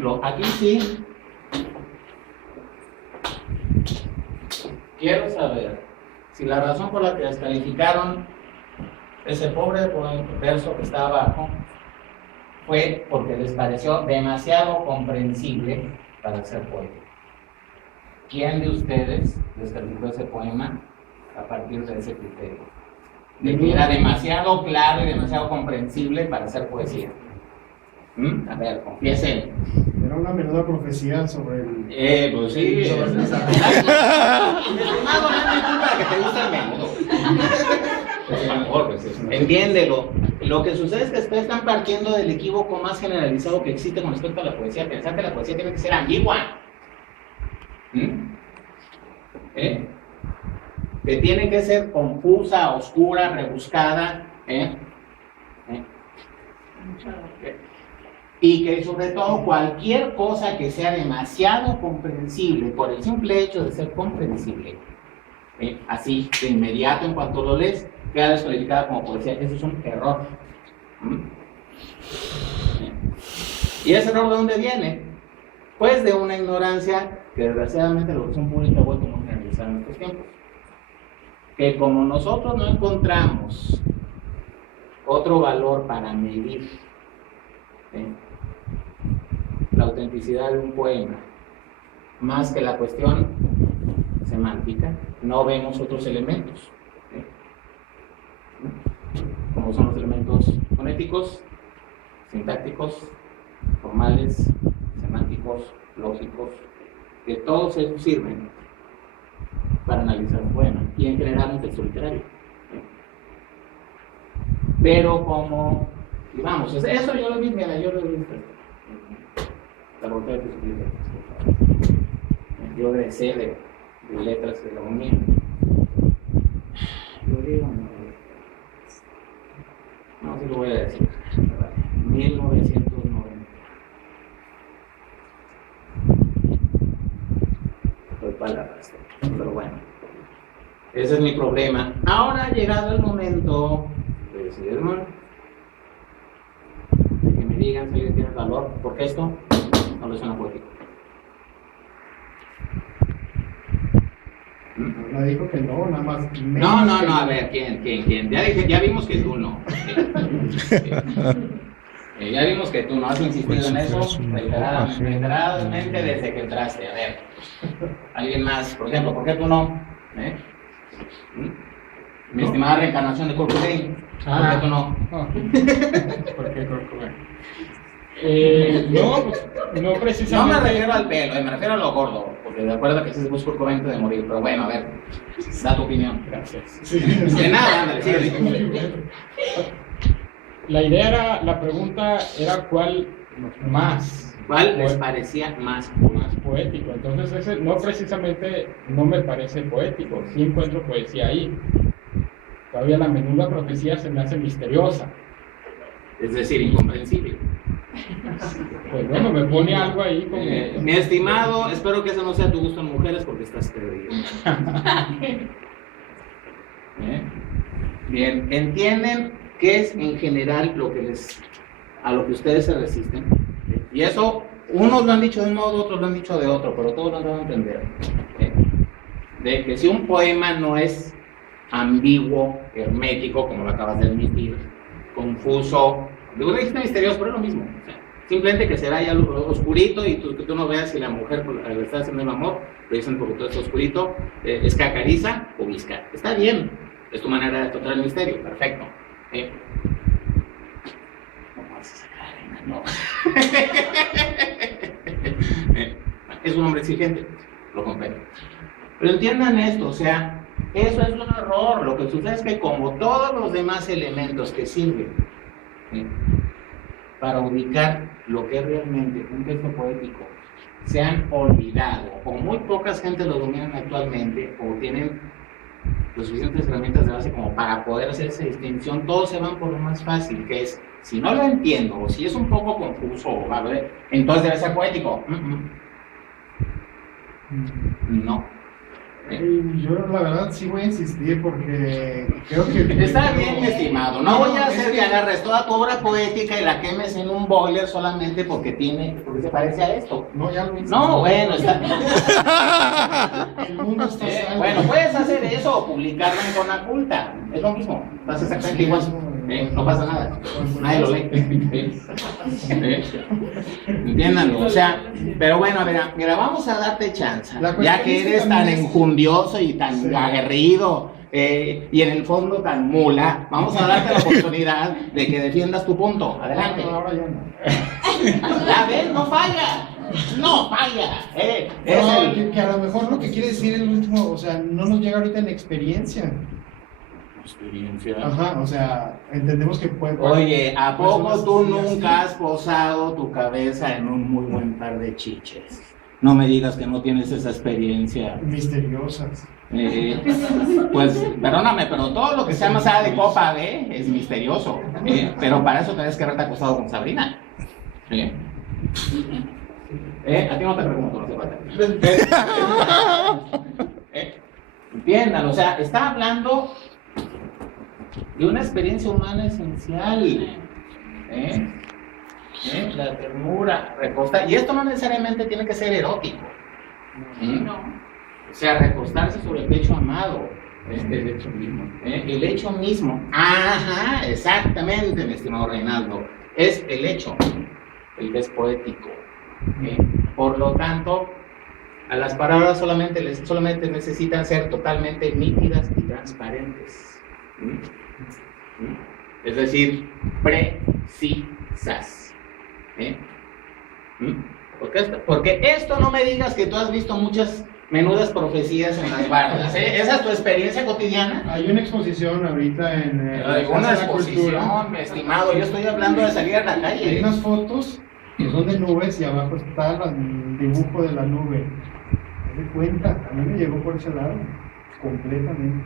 ejemplo, aquí sí quiero saber si la razón por la que descalificaron ese pobre verso que está abajo fue porque les pareció demasiado comprensible para ser poético. ¿Quién de ustedes descalificó ese poema a partir de ese criterio? De que era demasiado claro y demasiado comprensible para ser poesía. A ver, confiesen. Era una menuda profecía sobre el... Pues sí. Sobre el Estimado, no es mi culpa que te gusta el menudo. Pues, a lo mejor, pues, entiéndelo. Lo que sucede es que ustedes están partiendo del equívoco más generalizado que existe con respecto a la poesía. Pensar que la poesía tiene que ser ambigua. Que tiene que ser confusa, oscura, rebuscada. Y que sobre todo cualquier cosa que sea demasiado comprensible, por el simple hecho de ser comprensible, así de inmediato en cuanto lo lees, queda descalificada como poesía. Eso es un error. ¿Y ese error de dónde viene? Pues de una ignorancia que desgraciadamente la opinión pública ha vuelto muy generalizada en estos tiempos. Que como nosotros no encontramos otro valor para medir la autenticidad de un poema, más que la cuestión semántica, no vemos otros elementos, como son los elementos fonéticos, sintácticos, formales, semánticos, lógicos, que todos esos sirven para analizar un poema y en general un texto literario. Pero como, digamos, eso yo lo vi, mira, yo lo vi. La facultad de filosofía. Yo egresé de letras de la UNI. Lo digo, no sé lo voy a decir. 1990. Fue palabras, pero bueno. Ese es mi problema. Ahora ha llegado el momento de decidirme, de que me digan si alguien tiene valor, porque esto no le suena poético. Me dijo que no, nada más. No, a ver, ¿quién? Ya vimos que tú no. Ya vimos que tú no has insistido en eso reiteradamente desde que entraste. A ver, alguien más, por ejemplo, ¿por qué tú no? Mi estimada reencarnación de Kurt Cobain, ¿por qué tú no? ¿Por qué Kurt Cobain? No precisamente. No me refiero al pelo, me refiero a lo gordo, porque de acuerdo que se busca Kurt Cobain antes de morir, pero bueno, a ver, da tu opinión. Gracias. De nada, ándale, síguele. La pregunta era ¿cuál les parecía más poético? Entonces ese no precisamente no me parece poético, sí encuentro poesía ahí. Todavía la menuda profecía se me hace misteriosa. Es decir, incomprensible. Pues bueno, me pone algo ahí como... Mi estimado, espero que eso no sea tu gusto en mujeres porque estás perdido. Bien, ¿entienden qué es en general a lo que ustedes se resisten? Y eso, unos lo han dicho de un modo, otros lo han dicho de otro, pero todos lo han dado a entender. De que si un poema no es ambiguo, hermético, como lo acabas de admitir, confuso, digo, dijiste misterioso, pero es lo mismo. O sea, simplemente que se vaya oscurito y que tú no veas si la mujer le está haciendo un amor, lo dicen porque todo está oscurito, es cacariza o visca. Está bien, es tu manera de tratar el misterio, perfecto. No vas a sacar no. Es un hombre exigente, lo comprendo. Pero entiendan esto, o sea, eso es un error. Lo que sucede es que como todos los demás elementos que sirven para ubicar lo que es realmente un texto poético se han olvidado, o muy pocas gente lo dominan actualmente, o tienen las suficientes herramientas de base como para poder hacer esa distinción, todos se van por lo más fácil, que es, si no lo entiendo, o si es un poco confuso, entonces debe ser poético. No. Y yo la verdad sí voy a insistir porque creo que... Está bien, mi estimado. No voy a hacer que agarres toda tu obra poética y la quemes en un boiler solamente porque se parece a esto. No, ya lo hice. No, bueno, está... El mundo está salvo. Bueno, puedes hacer eso o publicarlo en Conaculta. Es lo mismo. Pasa exactamente igual. No pasa nada. Nadie lo lee. Entiéndanlo. O sea, pero bueno, mira, vamos a darte chance. Ya que eres tan enjundioso y tan aguerrido y en el fondo tan mula, vamos a darte la oportunidad de que defiendas tu punto. Adelante. No, ahora ya no. A ver, no falla. No falla. Que a lo mejor lo que quiere decir el último, o sea, no nos llega ahorita en experiencia. Experiencia. Ajá, o sea, entendemos que puede... Oye, ¿a poco tú nunca has posado tu cabeza en un muy buen par de chiches? No me digas que no tienes esa experiencia. Misteriosas. Pues, perdóname, pero todo lo que sea más allá de copa B es misterioso. Pero para eso tenés que haberte acostado con Sabrina. A ti no te pregunto, no te falta. Entiendan, o sea, está hablando de una experiencia humana esencial. La ternura, recostar. Y esto no necesariamente tiene que ser erótico. O sea, recostarse sobre el pecho amado. El hecho mismo. El hecho mismo. Ajá, exactamente, mi estimado Reinaldo. Es el hecho, el que es poético. Por lo tanto, a las palabras solamente necesitan ser totalmente nítidas y transparentes. Es decir, precisas. Porque esto no me digas que tú has visto muchas menudas profecías en las bardas. ¿Esa es tu experiencia cotidiana? Hay una exposición ahorita en una exposición, mi estimado. Yo estoy hablando de salir a la calle. Hay unas fotos que son de nubes y abajo está el dibujo de la nube. ¿Te das cuenta? A mí me llegó por ese lado, completamente.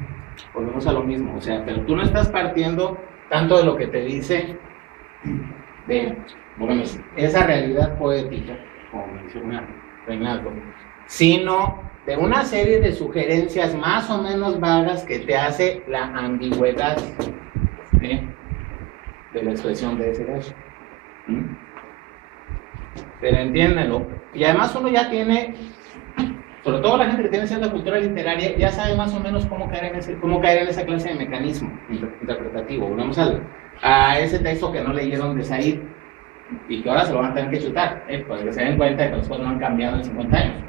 Volvemos a lo mismo, o sea, pero tú no estás partiendo tanto de lo que te dice de esa realidad poética, como menciona Reinaldo, sino de una serie de sugerencias más o menos vagas que te hace la ambigüedad de la expresión de ese verso. Pero entiéndanlo. Y además uno ya tiene, sobre todo la gente que tiene cierta cultura literaria, ya sabe más o menos cómo caer en esa clase de mecanismo interpretativo. Volvemos a ese texto que no leyeron de Said y que ahora se lo van a tener que chutar, para que se den cuenta de que las cosas no han cambiado en 50 años.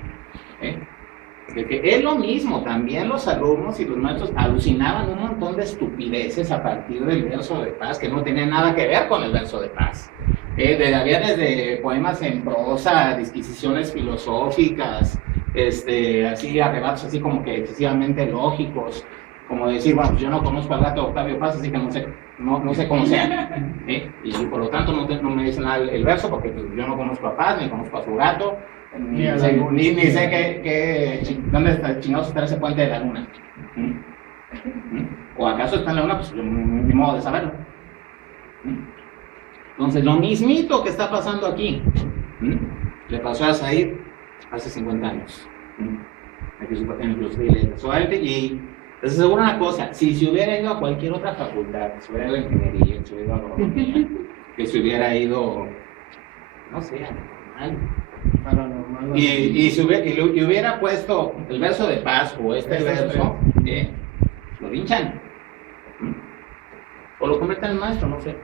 De que es lo mismo, también los alumnos y los maestros alucinaban un montón de estupideces a partir del verso de paz que no tenía nada que ver con el verso de paz. Había desde poemas en prosa, disquisiciones filosóficas, así arrebatos así como que excesivamente lógicos, como decir, bueno, pues yo no conozco al gato de Octavio Paz, así que no sé cómo sea, y por lo tanto no me dicen nada el verso, porque pues, yo no conozco a Paz, ni conozco a su gato, ni sé dónde está chingados está ese puente de la luna. ¿O acaso está en la luna? Pues ni modo de saberlo. Entonces, lo mismito que está pasando aquí, le pasó a Said hace 50 años. En los filetes. Y les aseguro una cosa, si se hubiera ido a cualquier otra facultad, que se hubiera ido a ingeniería, que se hubiera ido a agronomía, que se hubiera ido, no sé, a normal, y hubiera puesto el verso de paz o este verso, lo linchan. O lo convierten en maestro, no sé.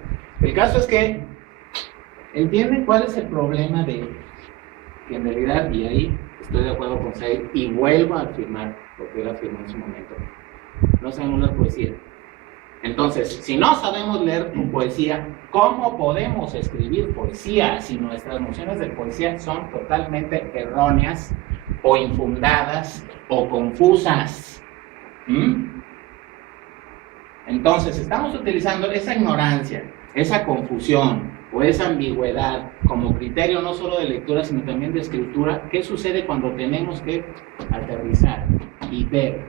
El caso es que entienden cuál es el problema de que en realidad, y ahí estoy de acuerdo con Said, y vuelvo a afirmar lo que él afirmó en su momento, no sabemos leer poesía. Entonces, si no sabemos leer tu poesía, ¿cómo podemos escribir poesía si nuestras nociones de poesía son totalmente erróneas o infundadas o confusas? Entonces, estamos utilizando esa ignorancia, esa confusión o esa ambigüedad como criterio no solo de lectura, sino también de escritura. ¿Qué sucede cuando tenemos que aterrizar y ver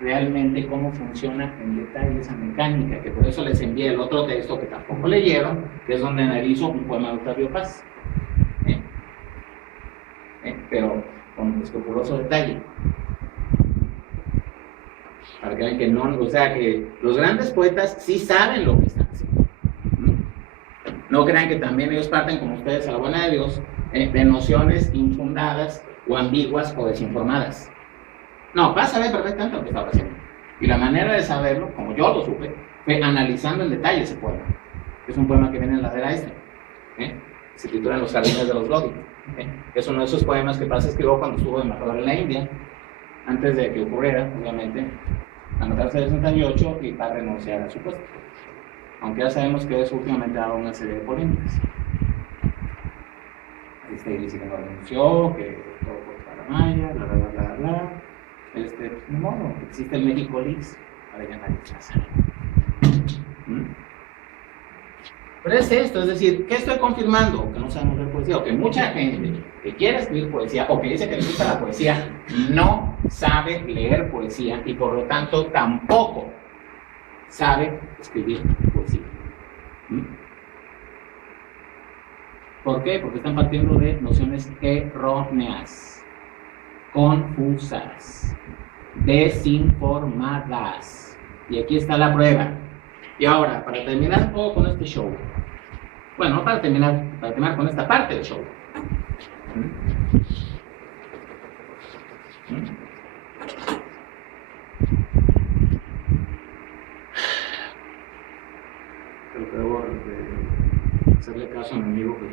realmente cómo funciona en detalle esa mecánica? Que por eso les envié el otro texto que tampoco leyeron, que es donde analizo un poema de Octavio Paz, pero con escrupuloso detalle. Para que vean que no, o sea, que los grandes poetas sí saben lo que están haciendo. No crean que también ellos parten, como ustedes, a la buena de Dios, de nociones infundadas o ambiguas o desinformadas. No, vas a ver perfectamente lo que estaba haciendo. Y la manera de saberlo, como yo lo supe, fue analizando en detalle ese poema. Es un poema que viene en la ladera este. Se titula En los jardines de los Lodi. Es uno de esos poemas que Paz escribió cuando estuvo de embajador en la India, antes de que ocurriera, obviamente, la matanza del 68 y para renunciar a su puesto. Aunque ya sabemos que eso últimamente ha dado una serie de polémicas. Dice que no renunció, que todo fue para Maya, bla, bla, bla, bla, bla. No modo, existe el México Leaks, para ya nadie se sabe. Pero es esto, es decir, ¿qué estoy confirmando? Que no sabemos leer poesía, o que mucha gente que quiere escribir poesía, o que dice que le gusta la poesía, no sabe leer poesía, y por lo tanto tampoco sabe escribir poesía. ¿Por qué? Porque están partiendo de nociones erróneas, confusas, desinformadas. Y aquí está la prueba. Y ahora, para terminar un poco con este show, bueno, no para terminar con esta parte del show. Creo que debo hacerle caso a mi amigo que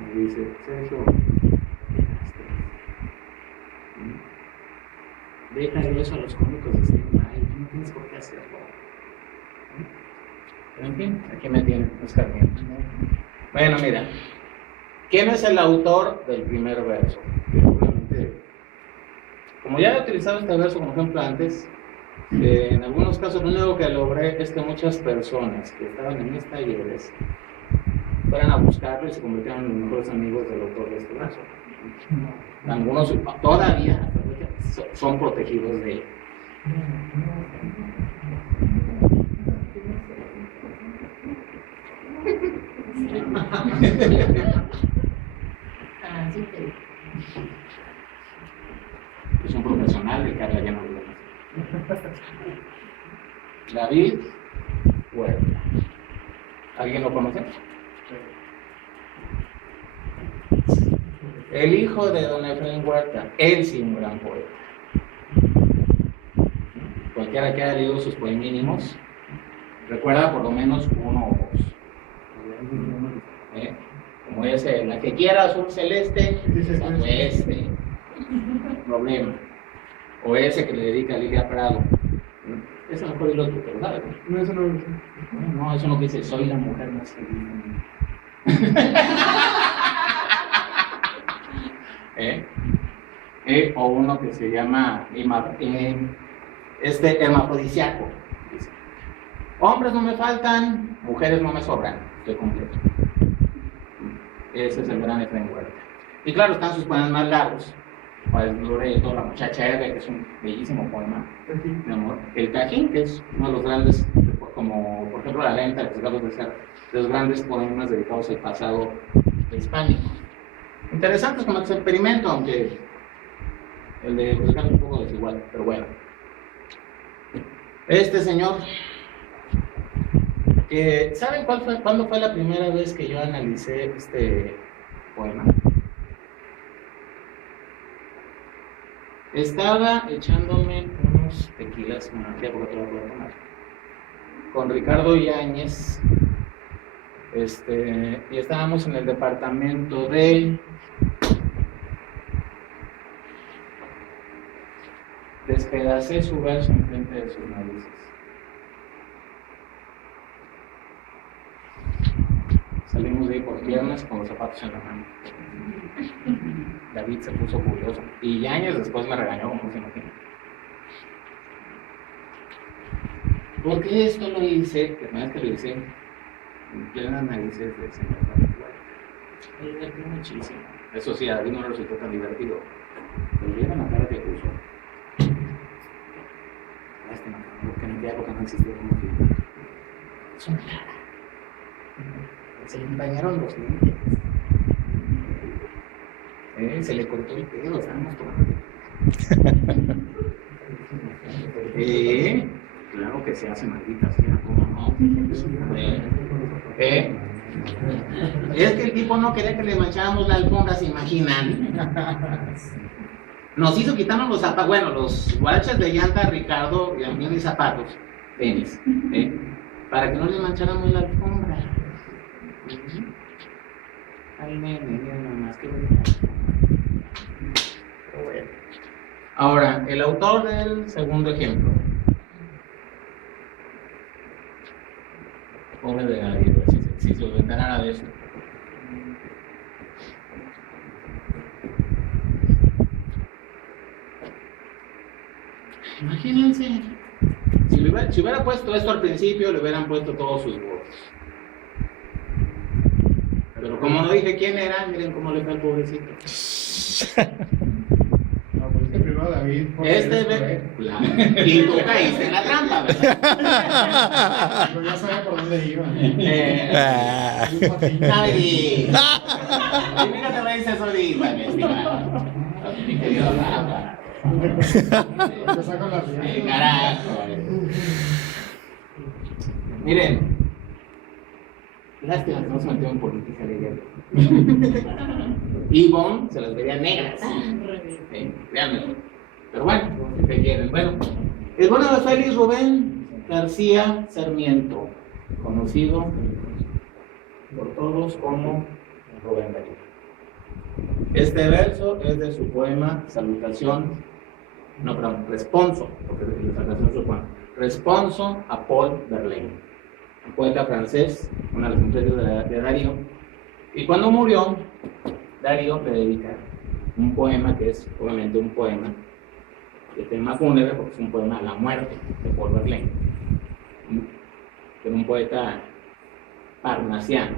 me dice, Sergio, déjale eso a los cómicos de stand-by, no tienes por qué hacerlo. Pero en fin, aquí me tienen, Oscar. Bueno, mira, ¿quién es el autor del primer verso? Que obviamente, como ya he utilizado este verso como ejemplo antes, en algunos casos lo único que logré es que muchas personas que estaban en mis talleres fueran a buscarlo y se convirtieron en los mejores amigos del autor de este verso. Algunos todavía son protegidos de él. Es un profesional de que habla lleno de problemas. David Huerta. ¿Alguien lo conoce? El hijo de don Efraín Huerta, él sí un gran poeta. Cualquiera que haya leído sus poemínimos recuerda por lo menos uno o dos. Como ese, la que quiera azul celeste, se acueste. Problema. O ese que le dedica a Lilia Prado. Ese no puede ir otro, pero ¿sabes? No, eso no. No, eso no dice, soy la mujer más feliz del mundo. O uno que se llama hermafrodisiaco. Dice, hombres no me faltan, mujeres no me sobran, estoy completo. Ese es el gran Efraín Huerta. Y claro, están sus poemas más largos. El Loreto, La muchacha Eve, que es un bellísimo poema de amor. El Tajín, que es uno de los grandes, como por ejemplo La Lenta, de los grandes poemas dedicados al pasado hispánico. Interesantes como este experimento, aunque el de José Carlos es un poco desigual, pero bueno. Este señor, ¿saben cuándo fue la primera vez que yo analicé este poema? Estaba echándome unos tequilas, una época que voy a tomar, con Ricardo Yáñez, y estábamos en el departamento de despedacé su verso enfrente de sus narices. Salimos de ahí por piernas con los zapatos en la mano. David se puso curioso y Yáñez después me regañó, como se imagina. ¿Por qué esto lo hice? Que no es que lo hice en plenas narices del señor David Huerta. Me divertí muchísimo. Eso sí, a David no le resultó tan divertido. Pero vieron la cara que puso. Lástima, porque en aquella época no existía como film. Es una cara. Se le empañaron los lentes. Se le cortó el pelo, estábamos tomando. Claro que se hace, maldita sea, ¿cómo no? Es que el tipo no quería que le mancháramos la alfombra, ¿se imaginan? Nos hizo quitarnos los zapatos, bueno, los guaraches de llanta a Ricardo y a mí mis zapatos, tenis, para que no le mancháramos la alfombra. Ay, nene, mira nomás, qué bonita. Pero bueno. Ahora, el autor del segundo ejemplo. Pobre de Gabriel, si se enterara de eso. Imagínense, si hubiera puesto esto al principio, le hubieran puesto todos sus votos. Pero como no dije quién era, miren cómo le fue al pobrecito. No, pues este primero David. Y tú caíste en la trampa, ¿verdad? Pero ya sabía por dónde iba. David. Y mira, te reíste solita, mi estimado. Mi querido Rafa. Te saco la Carajo. Miren. Lástima que no se metió en política, Ivonne se las vería negras. Realmente. Pero bueno, ¿qué quieren? Bueno, el bueno de Félix Rubén García Sarmiento, conocido por todos como Rubén Darío. Este verso es de su poema Responso, porque la salutación es su poema. Responso a Paul Verlaine, un poeta francés, una de las influencias de Darío. Y cuando murió, Darío le dedica un poema que es obviamente un poema de tema fúnebre, porque es un poema a la muerte de Paul Verlaine, que era un poeta parnasiano,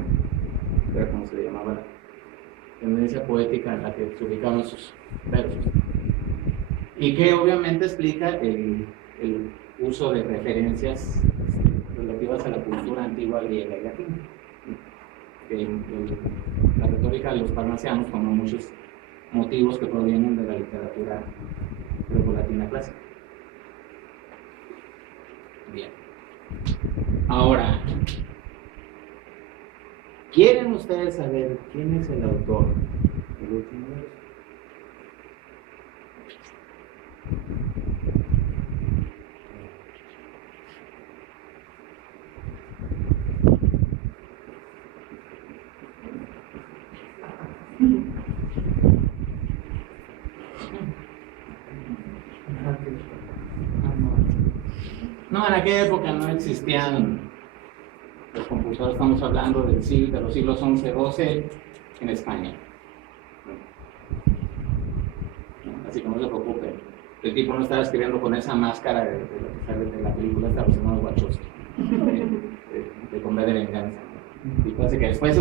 que era como se le llamaba la tendencia poética en la que se ubicaban sus versos, y que obviamente explica el uso de referencias relativas a la cultura antigua griega y latina. La retórica de los parnasianos toma muchos motivos que provienen de la literatura greco-latina clásica. Bien. Ahora, ¿quieren ustedes saber quién es el autor del último verso? No, en aquella época no existían los computadores, estamos hablando de los siglos XI, XII en España. Así que no se preocupen, el tipo no estaba escribiendo con esa máscara de lo que sale de la película de los hermanos Wachowski, de Con B de Venganza. Y parece que después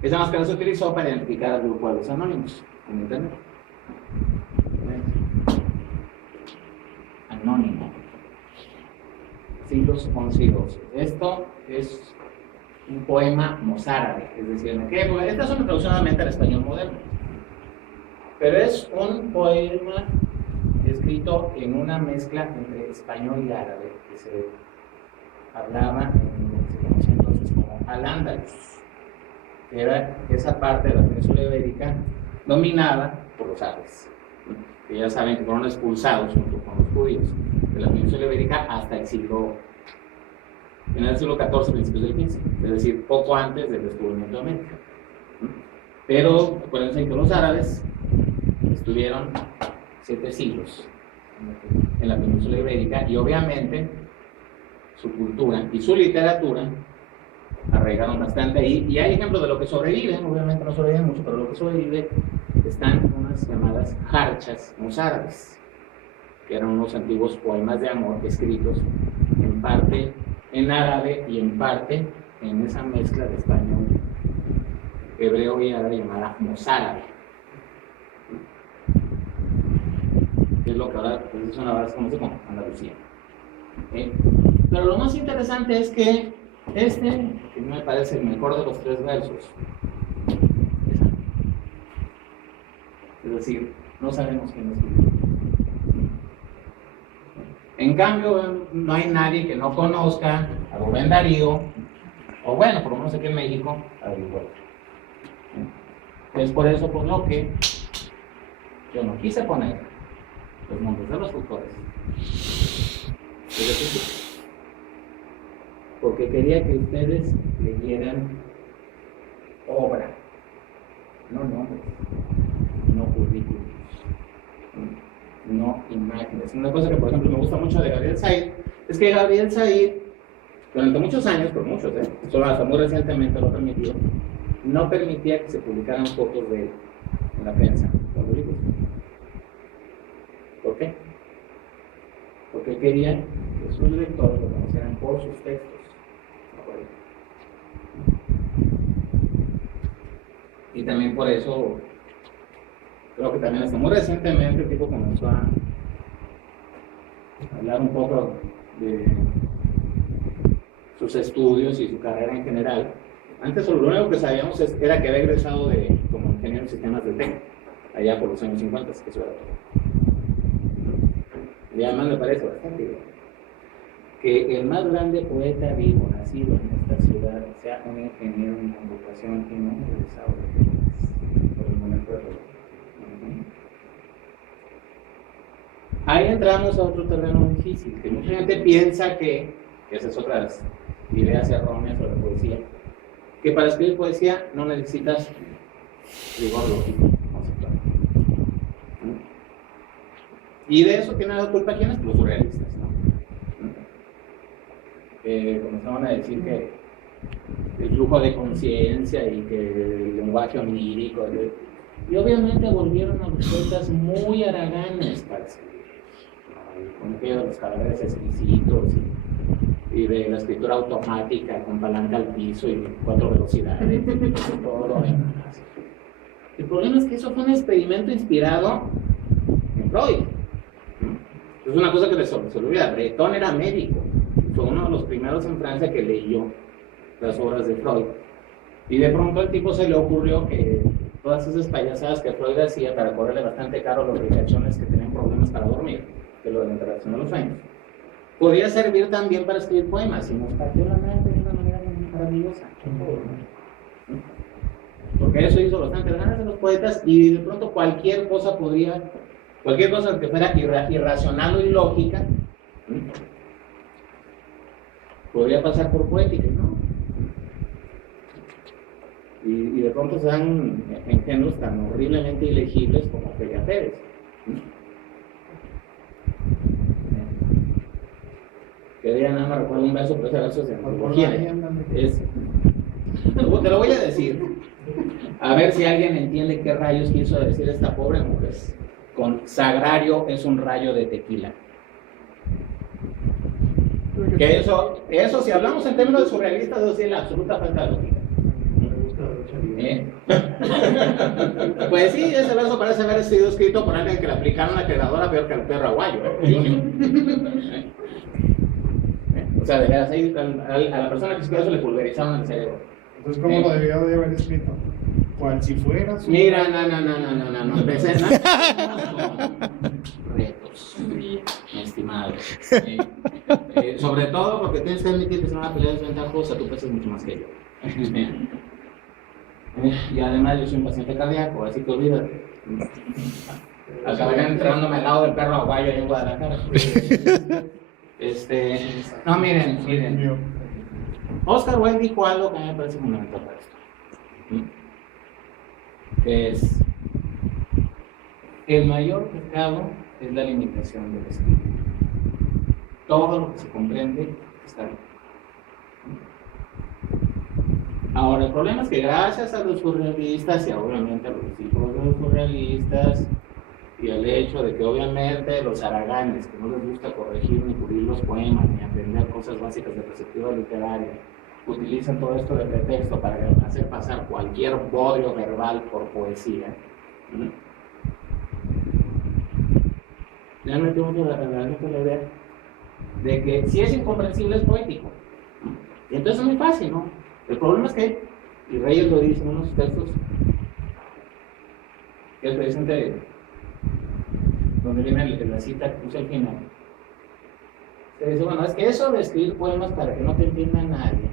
esa máscara se utilizó para identificar al grupo de los anónimos en internet. Anónimo. Siglos XI y XII. Esto es un poema mozárabe, es decir, en aquella época, esta es una traducción nuevamente al español moderno, pero es un poema escrito en una mezcla entre español y árabe, que se hablaba en lo que se conoce entonces como Al-Ándalus, que era esa parte de la península ibérica dominada por los árabes, que ya saben que fueron expulsados junto con los judíos de la península ibérica hasta el siglo final del siglo XIV, principios del XV, es decir, poco antes del descubrimiento de América. Pero acuérdense que los árabes estuvieron 7 siglos en la península ibérica y obviamente su cultura y su literatura arraigaron bastante ahí, y hay ejemplos de lo que sobrevive, obviamente no sobrevive mucho, pero lo que sobrevive están unas llamadas jarchas mozárabes, que eran unos antiguos poemas de amor escritos en parte en árabe y en parte en esa mezcla de español, hebreo y árabe llamada mozárabe, que es lo que ahora pues, es una verdad se conoce como Andalucía. Pero lo más interesante es que que me parece el mejor de los 3 versos, es decir, no sabemos quién lo escribió. En cambio, no hay nadie que no conozca a Rubén Darío, o bueno, por lo menos aquí en México, a Darío Huerta. Es por eso por lo que yo no quise poner los nombres de los autores. Porque quería que ustedes leyeran obra, no nombres, no currículums, no imágenes. Una cosa que, por ejemplo, me gusta mucho de Gabriel Said es que Gabriel Said, durante muchos años, por muchos, solo hasta muy recientemente lo permitió, no permitía que se publicaran fotos de él en la prensa, con los libros. ¿Por qué? Porque quería que sus lectores lo conocieran por sus textos. Y también por eso, creo que también hasta muy recientemente el tipo comenzó a hablar un poco de sus estudios y su carrera en general. Antes lo único que sabíamos era que había egresado como ingeniero en sistemas de TEC, allá por los años 50, que eso era todo. Y además me parece bastante bien que el más grande poeta vivo, nacido en esta ciudad, sea un ingeniero en computación y no un egresado de TEC, por el momento de reloj. Ahí entramos a otro terreno difícil, que mucha gente piensa que esas otras ideas erróneas sobre poesía, que para escribir poesía no necesitas rigor lógico conceptual. Y de eso tienen la culpa quiénes, los surrealistas, ¿no? Comenzaron a decir que el flujo de conciencia y que el lenguaje onírico, y obviamente volvieron a los poetas muy haraganes para escribir, ¿no? Con aquello de los cadáveres exquisitos y de la escritura automática con palanca al piso y 4 velocidades y todo lo demás. El problema es que eso fue un experimento inspirado en Freud. Es una cosa que se olvida. Breton era médico, fue uno de los primeros en Francia que leyó las obras de Freud, y de pronto al tipo se le ocurrió que todas esas payasadas que Freud hacía para cobrarle bastante caro a los ricachones que tenían problemas para dormir, que lo de la interacción de los sueños, podía servir también para escribir poemas, y nos partió la mente de una manera muy maravillosa. Porque eso hizo bastantes ganas de los poetas, y de pronto cualquier cosa que fuera irracional o ilógica, podría pasar por poética, ¿no? Y de pronto se dan ejemplos tan horriblemente ilegibles como Ofelia Pérez. Que día nada más recuerdo un verso, pero ese verso se te lo voy a decir, a ver si alguien entiende qué rayos quiso decir esta pobre mujer. Con sagrario es un rayo de tequila. Que eso si hablamos en términos de surrealistas, eso sí es la absoluta falta de lógica. Pues sí, ese verso parece haber sido escrito por alguien que le aplicaron la creadora peor que al perro aguayo, Junior. O sea, de veras, ahí a la persona que escribió eso le pulverizaron el cerebro. Entonces, ¿cómo lo debió de haber escrito? Cual si fuera su... Mira, no, empecé, ¿no? Retos, mi estimado. Sobre todo porque tienes que admitir que es una pelea desventajosa, tú pesas mucho más que yo. Y además yo soy un paciente cardíaco, así que olvídate. Acabaré entrándome al lado del perro aguayo ahí en Guadalajara. No, miren. Oscar Wilde dijo algo que a mí me parece fundamental para esto. Que es: el mayor pecado es la limitación del espíritu. Todo lo que se comprende está bien. Ahora, el problema es que gracias a los surrealistas y obviamente a los discípulos de los surrealistas y al hecho de que obviamente los haraganes, que no les gusta corregir ni pulir los poemas ni aprender cosas básicas de perspectiva literaria, utilizan todo esto de pretexto para hacer pasar cualquier bodrio verbal por poesía. Ya me tengo la idea de que si es incomprensible es poético. Y entonces es muy fácil, ¿no? El problema es que, y Reyes lo dice en unos textos, que es presente donde viene la cita que puse al final, Se dice, bueno, es que eso de escribir poemas para que no te entienda nadie,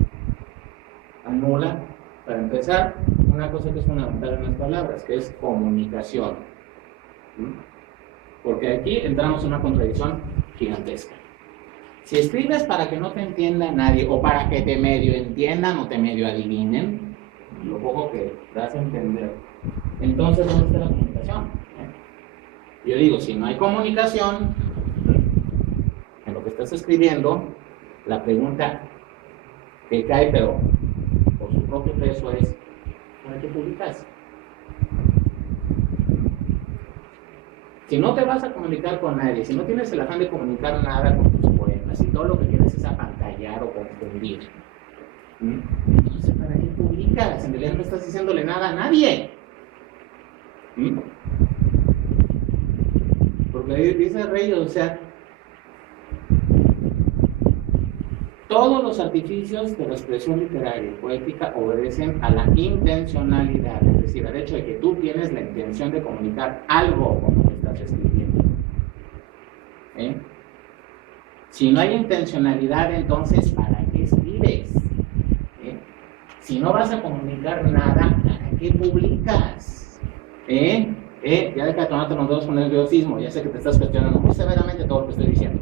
anula, para empezar, una cosa que es fundamental en las palabras, que es comunicación. Porque aquí entramos en una contradicción gigantesca. Si escribes para que no te entienda nadie, o para que te medio entiendan o te medio adivinen, lo poco que das a entender, entonces ¿dónde está la comunicación? Yo digo, si no hay comunicación en lo que estás escribiendo, la pregunta que cae, pero por su propio peso, es ¿para qué publicas? Si no te vas a comunicar con nadie, si no tienes el afán de comunicar nada con tus poemas, si todo lo que quieres es apantallar o confundir, entonces ¿para qué publicas? En realidad no estás diciéndole nada a nadie. Porque dice Rey, o sea, todos los artificios de la expresión literaria y poética obedecen a la intencionalidad, es decir, al hecho de que tú tienes la intención de comunicar algo con lo que estás escribiendo. Si no hay intencionalidad, entonces, ¿para qué escribes? Si no vas a comunicar nada, ¿para qué publicas? Ya deja de tomarte los dedos con el nerviosismo, ya sé que te estás cuestionando muy severamente todo lo que estoy diciendo.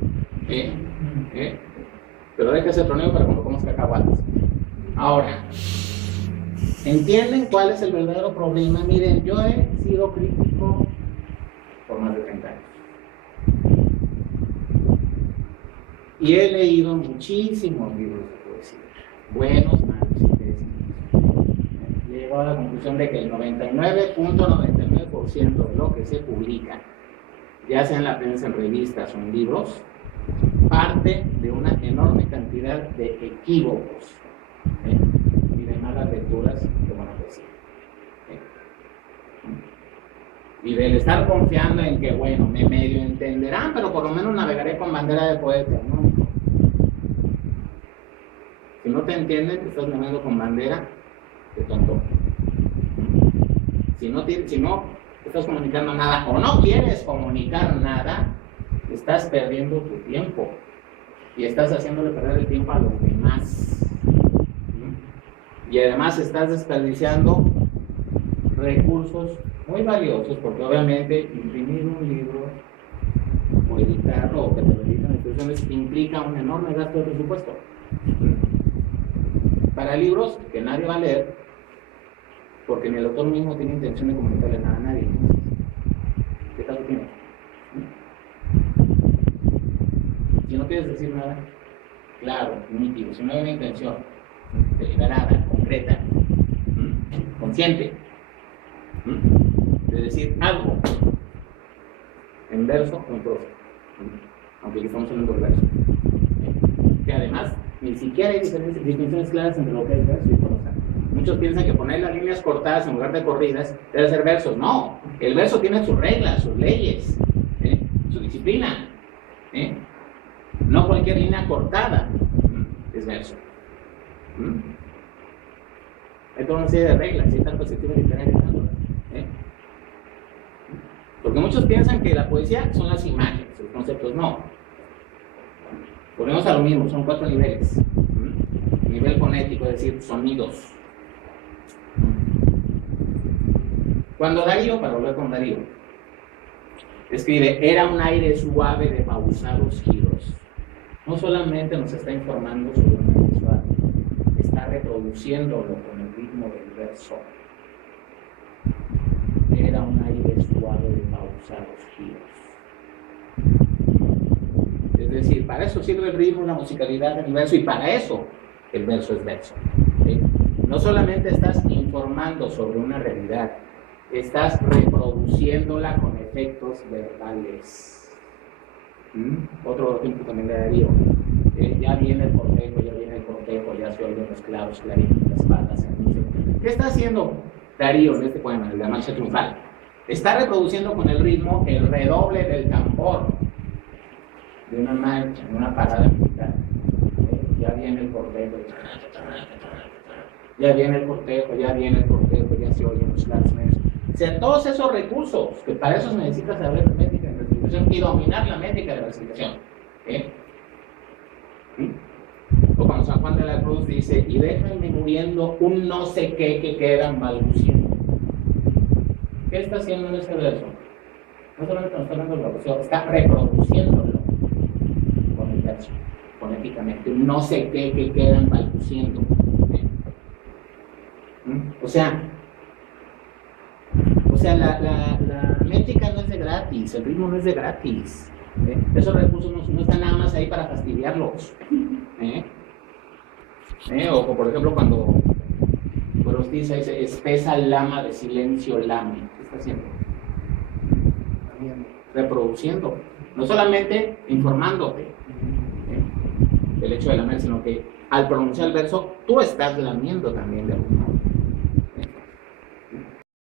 Pero deja ese troneo para cuando comas cacahuates. Ahora, ¿entienden cuál es el verdadero problema? Miren, yo he sido crítico por más de 30 años. Y he leído muchísimos libros de poesía, buenos, malos y pésimos. He llegado a la conclusión de que el 99.99% de lo que se publica, ya sea en la prensa, en revistas o en libros, parte de una enorme cantidad de equívocos y de malas lecturas de buena poesía. Y del estar confiando en que, bueno, me medio entenderán, pero por lo menos navegaré con bandera de poeta, ¿no? Si no te entienden, te estás navegando con bandera de tonto. Si no estás comunicando nada o no quieres comunicar nada, estás perdiendo tu tiempo y estás haciéndole perder el tiempo a los demás. Y además estás desperdiciando recursos muy valiosos, porque obviamente imprimir un libro o editarlo o que te lo editen instituciones implica un enorme gasto de presupuesto. Para libros que nadie va a leer, porque ni el autor mismo tiene intención de comunicarle nada a nadie. ¿Qué tal tiene? Si no quieres decir nada, claro, nítido, si no hay una intención deliberada, concreta, consciente, de decir algo en verso o en prosa, aunque aquí estamos hablando del verso, que además ni siquiera hay distinciones claras entre lo que es verso y prosa. Muchos piensan que poner las líneas cortadas en lugar de corridas debe ser versos. No, el verso tiene sus reglas, sus leyes, su disciplina. No cualquier línea cortada es verso. Hay toda una serie de reglas, y está la perspectiva literaria dándolas. Porque muchos piensan que la poesía son las imágenes, los conceptos. No. Volvemos a lo mismo, son 4 niveles. Nivel fonético, es decir, sonidos. Cuando Darío, para volver con Darío, escribe, era un aire suave de pausados giros. No solamente nos está informando sobre un aire suave, está reproduciéndolo con el ritmo del verso. Era un aire suave de pausados giros. Es decir, para eso sirve el ritmo, la musicalidad del verso, y para eso el verso es verso. No solamente estás informando sobre una realidad, estás reproduciéndola con efectos verbales. Otro ejemplo también de Darío. Ya viene el cortejo, ya se oyen los clavos, clarines, las patas. ¿Qué está haciendo Darío en este poema, el de la Marcha Triunfal? Está reproduciendo con el ritmo el redoble del tambor de una marcha, en una parada militar. Ya viene el cortejo, ya viene el cortejo, ya se oyen los clavos. O sea, todos esos recursos, que para eso necesitas saber métrica de versificación y dominar la métrica de versificación. O cuando San Juan de la Cruz dice, y déjenme muriendo un no sé qué que quedan balbuciendo. ¿Qué está haciendo en ese verso? No solamente nos está dando el balbuceo, está reproduciéndolo con el verso, fonéticamente. Un no sé qué que quedan balbuciendo. O sea, la métrica no es de gratis, el ritmo no es de gratis. Esos recursos no están nada más ahí para fastidiarlos. O por ejemplo cuando Gorostiza dice espesa lama de silencio lame, ¿qué está haciendo? Reproduciendo, no solamente informándote del hecho de lamer, sino que al pronunciar el verso tú estás lamiendo también de algún modo.